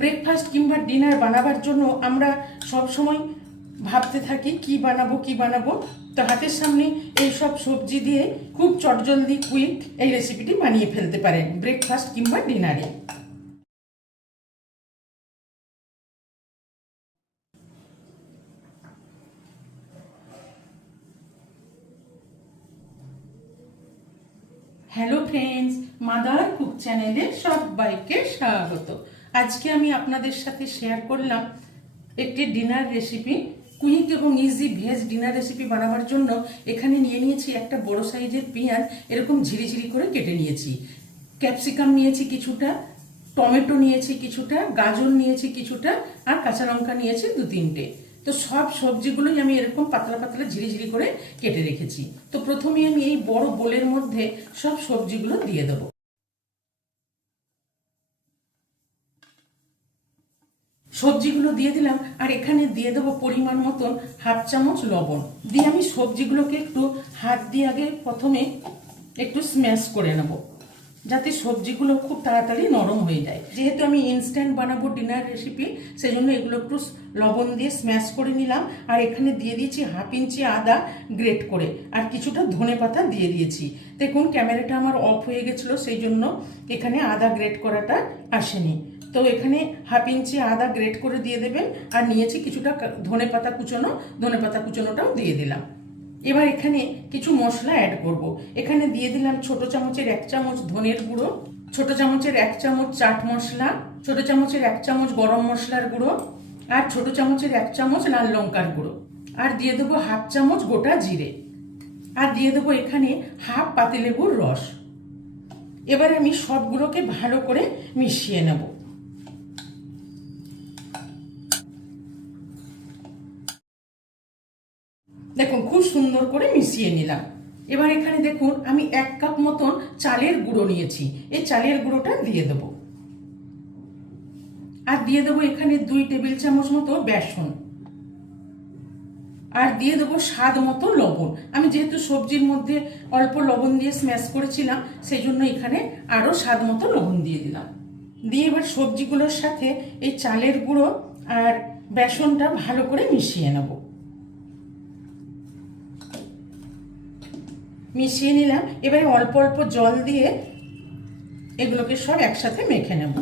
Breakfast কিংবা dinner বানাবার জন্য আমরা সব সময় ভাবতে থাকি কি বানাবো। তো হাতের সামনে এই সব সবজি দিয়ে খুব চটজলদি কুইক এই রেসিপিটি বানিয়ে ফেলতে পারেন ব্রেকফাস্ট কিংবা ডিনারে। হ্যালো ফ্রেন্ডস, মাদার কুক চ্যানেলে সবাইকে স্বাগত। আজকে আমি আপনাদের সাথে শেয়ার করলাম একটি ডিনার রেসিপি, কুইক এবং ইজি ভেজ ডিনার রেসিপি বানাবার জন্য এখানে নিয়েছি একটা বড় সাইজের পেঁয়াজ, এরকম ঝিরিঝিরি করে কেটে নিয়েছি। ক্যাপসিকাম নিয়েছি কিছুটা, টমেটো নিয়েছি কিছুটা, গাজর নিয়েছি কিছুটা, আর কাঁচা লঙ্কা নিয়েছি 2-3টে। তো সব সবজিগুলোই আমি এরকম পাতলা পাতলা ঝিরিঝিরি করে কেটে রেখেছি। তো প্রথমে আমি এই বড় বোলের মধ্যে সব সবজিগুলো দিয়ে দেবো। সবজিগুলো দিয়ে দিলাম, আর এখানে দিয়ে দেবো পরিমাণ মতন 1/2 চামচ লবণ দিয়ে আমি সবজিগুলোকে একটু হাত দিয়ে আগে প্রথমে একটু স্ম্যাশ করে নেব, যাতে সবজিগুলো খুব তাড়াতাড়ি নরম হয়ে যায়। যেহেতু আমি ইনস্ট্যান্ট বানাবো ডিনার রেসিপি, সেই জন্য এগুলো একটু লবণ দিয়ে স্ম্যাশ করে নিলাম। আর এখানে দিয়ে দিয়েছি 1/2 ইঞ্চি আদা গ্রেট করে, আর কিছুটা ধনেপাতা দিয়ে দিয়েছি। দেখুন ক্যামেরাটা আমার অফ হয়ে গেছিলো, সেই জন্য এখানে আদা গ্রেট করাটা আসেনি। তো এখানে 1/2 ইঞ্চি আদা গ্রেট করে দিয়ে দেবেন, আর নিয়েছি কিছুটা ধনেপাতা কুচোনোটাও দিয়ে দিলাম। এবার এখানে কিছু মশলা অ্যাড করব। এখানে দিয়ে দিলাম ছোট চামচের 1 চামচ ধনের গুঁড়ো, ছোট চামচের 1 চামচ চাট মশলা, ছোট চামচের 1 চামচ গরম মশলার গুঁড়ো, আর ছোট চামচের 1 চামচ লাল লঙ্কার গুঁড়ো, আর দিয়ে দেবো 1/2 চামচ গোটা জিরে, আর দিয়ে দেবো এখানে 1/2 পাতিলেবুর রস। এবার আমি সবগুলোকে ভালো করে মিশিয়ে নেব। দেখুন খুব সুন্দর করে মিশিয়ে নিলাম। এবার এখানে দেখুন আমি 1 কাপ মতন চালের গুঁড়ো নিয়েছি, এই চালের গুঁড়োটা দিয়ে দেবো। আর দিয়ে দেবো এখানে 2 টেবিল চামচ মতো বেসন, আর দিয়ে দেবো স্বাদ মতো লবণ। আমি যেহেতু সবজির মধ্যে অল্প লবণ দিয়ে স্ম্যাশ করেছিলাম, সেই জন্য এখানে আরও স্বাদ মতো লবণ দিয়ে দিলাম। দিয়ে এবার সবজিগুলোর সাথে এই চালের গুঁড়ো আর বেসনটা ভালো করে মিশিয়ে নেব। মিশিয়ে নিলাম। এবারে অল্প অল্প জল দিয়ে এগুলোকে সব একসাথে মেখে নেব।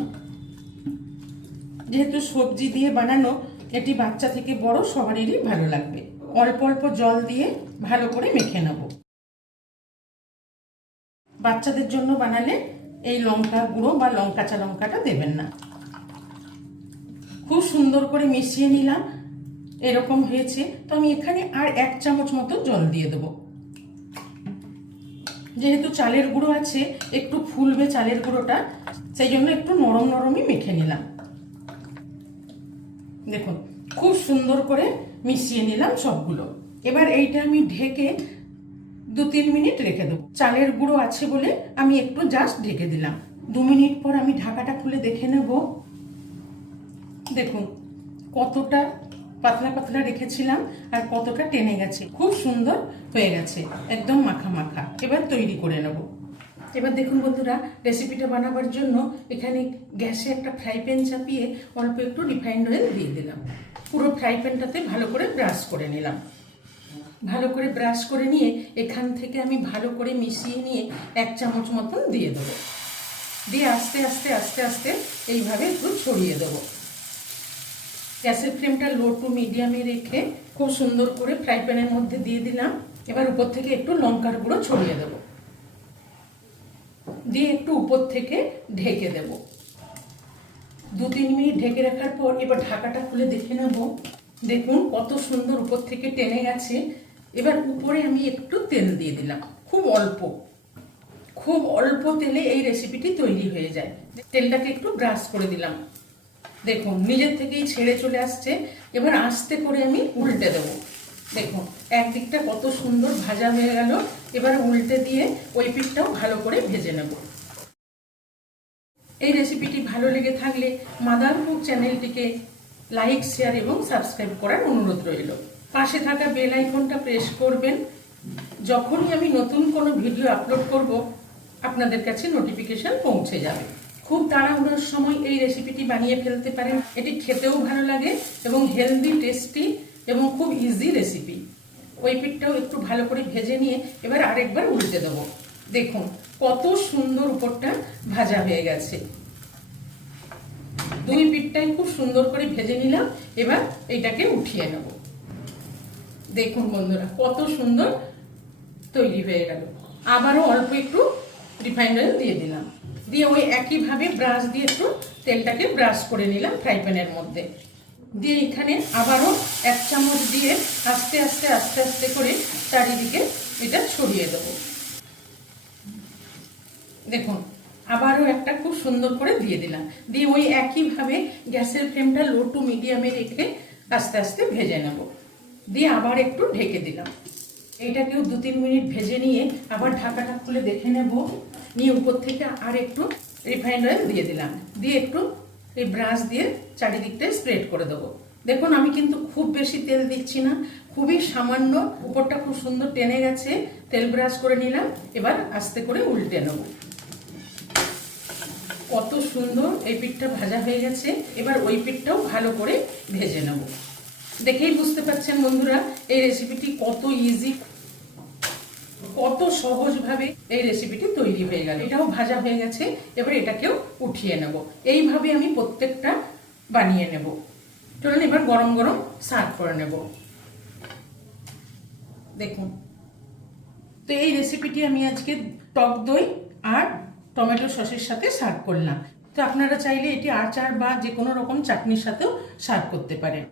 যেহেতু সবজি দিয়ে বানানো, এটি বাচ্চা থেকে বড় সবারই ভালো লাগবে। অল্প অল্প জল দিয়ে ভালো করে মেখে নেব। বাচ্চাদের জন্য বানালে এই লঙ্কা গুঁড়ো বা কাঁচা লঙ্কাটা দেবেন না। খুব সুন্দর করে মিশিয়ে নিলাম, এরকম হয়েছে। তো আমি এখানে আর 1 চামচ মতো জল দিয়ে দেবো। যেহেতু চালের গুঁড়ো আছে, একটু ফুলবে চালের গুঁড়োটা, সেই জন্য একটু নরম নরমই মেখে নিলাম। দেখুন খুব সুন্দর করে মিশিয়ে নিলাম সবগুলো। এবার এইটা আমি ঢেকে 2-3 মিনিট রেখে দেবো। চালের গুঁড়ো আছে বলে আমি একটু জাস্ট ঢেকে দিলাম। 2 মিনিট পর আমি ঢাকাটা খুলে দেখে নেব। দেখুন কতটা পাতলা পাতলা রেখেছিলাম আর কতটা টেনে গেছে, খুব সুন্দর হয়ে গেছে, একদম মাখা মাখা। এবার তৈরি করে নেব। এবার দেখুন বন্ধুরা, রেসিপিটা বানাবার জন্য এখানে গ্যাসে একটা ফ্রাই প্যান চাপিয়ে অল্প একটু রিফাইন্ড অয়েল দিয়ে দিলাম। পুরো ফ্রাই প্যানটাতে ভালো করে ব্রাশ করে নিলাম। ভালো করে ব্রাশ করে নিয়ে এখান থেকে আমি ভালো করে মিশিয়ে নিয়ে 1 চামচ মতন দিয়ে দেবো। দিয়ে আস্তে আস্তে আস্তে আস্তে এইভাবে একটু ছড়িয়ে দেবো। গ্যাসের ফ্লেমটা লো টু মিডিয়ামে রেখে খুব সুন্দর করে ফ্রাই প্যানের মধ্যে দিয়ে দিলাম। এবার উপর থেকে একটু লঙ্কার গুঁড়ো ছড়িয়ে দেবো, দিয়ে একটু উপর থেকে ঢেকে দেব। 2-3 মিনিট ঢেকে রাখার পর এবার ঢাকাটা খুলে দেখে নেব। দেখুন কত সুন্দর উপর থেকে টেনে গেছে। এবার উপরে আমি একটু তেল দিয়ে দিলাম, খুব অল্প তেলে এই রেসিপিটি তৈরি হয়ে যায়। তেলটাকে একটু ব্রাশ করে দিলাম। দেখুন নিজের থেকেই ছেড়ে চলে আসছে। এবার আস্তে করে আমি উল্টে দেবো। দেখুন একদিকটা কত সুন্দর ভাজা হয়ে গেল। এবার উল্টে দিয়ে ওই পিঠটাও ভালো করে ভেজে নেব। এই রেসিপিটি ভালো লেগে থাকলে মাদার কুক চ্যানেলটিকে লাইক, শেয়ার এবং সাবস্ক্রাইব করার অনুরোধ রইল। পাশে থাকা বেল আইকনটা প্রেস করবেন। যখনই আমি নতুন কোনো ভিডিও আপলোড করব, আপনাদের কাছে নোটিফিকেশন পৌঁছে যাবে। খুব তাড়াহুড়োর সময় এই রেসিপিটি বানিয়ে ফেলতে পারেন। এটি খেতেও ভালো লাগে এবং হেলদি, টেস্টি এবং খুব ইজি রেসিপি। ওই পিঠটাও একটু ভালো করে ভেজে নিয়ে এবার আরেকবার উল্টে দেবো। দেখুন কত সুন্দর উপরটা ভাজা হয়ে গেছে। দুই পিঠটাই খুব সুন্দর করে ভেজে নিলাম। এবার এটাকে উঠিয়ে নেব। দেখুন বন্ধুরা কত সুন্দর তৈরি হয়ে গেল। আবারও অল্প একটু রিফাইন্ড অয়েল দিয়ে দিলাম, দিয়ে ওই একইভাবে ব্রাশ দিয়ে একটু তেলটাকে ব্রাশ করে নিলাম ফ্রাই প্যানের মধ্যে। দিয়ে এখানে আবারও 1 চামচ দিয়ে আস্তে আস্তে আস্তে আস্তে করে চারিদিকে এটা ছড়িয়ে দেবো। দেখুন আবারও একটা খুব সুন্দর করে দিয়ে দিলাম, দিয়ে ওই একইভাবে গ্যাসের ফ্লেমটা লো টু মিডিয়ামে রেখে আস্তে আস্তে ভেজে নেব। দিয়ে আবার একটু ঢেকে দিলাম। এইটাকেও 2-3 মিনিট ভেজে নিয়ে আবার ঢাকাটা খুলে দেখে নেব। নিয়ে উপর থেকে আর একটু রিফাইন্ড অয়েল দিয়ে দিলাম, দিয়ে একটু এই ব্রাশ দিয়ে চারিদিকটায় স্প্রেড করে দেবো। দেখুন আমি কিন্তু খুব বেশি তেল দিচ্ছি না, খুবই সামান্য। উপরটা খুব সুন্দর টেনে গেছে, তেল ব্রাশ করে নিলাম। এবার আস্তে করে উল্টে নেব। কত সুন্দর এই পিঠটা ভাজা হয়ে গেছে। এবার ওই পিঠটাও ভালো করে ভেজে নেব। দেখেই বুঝতে পারছেন বন্ধুরা এই রেসিপিটি কত ইজি, কত সহজভাবে এই রেসিপিটি তৈরি হয়ে গেল। এটাও ভাজা হয়ে গেছে। এবার এটাকেও উঠিয়ে নেব। এইভাবে আমি প্রত্যেকটা বানিয়ে নেব। চলুন এবার গরম গরম সার্ভ করে নেব। দেখুন তো এই রেসিপিটি আমি আজকে টক দই আর টমেটো সসের সাথে সার্ভ করলাম। তো আপনারা চাইলে এটি আচার বা যে কোনো রকম চাটনির সাথেও সার্ভ করতে পারেন।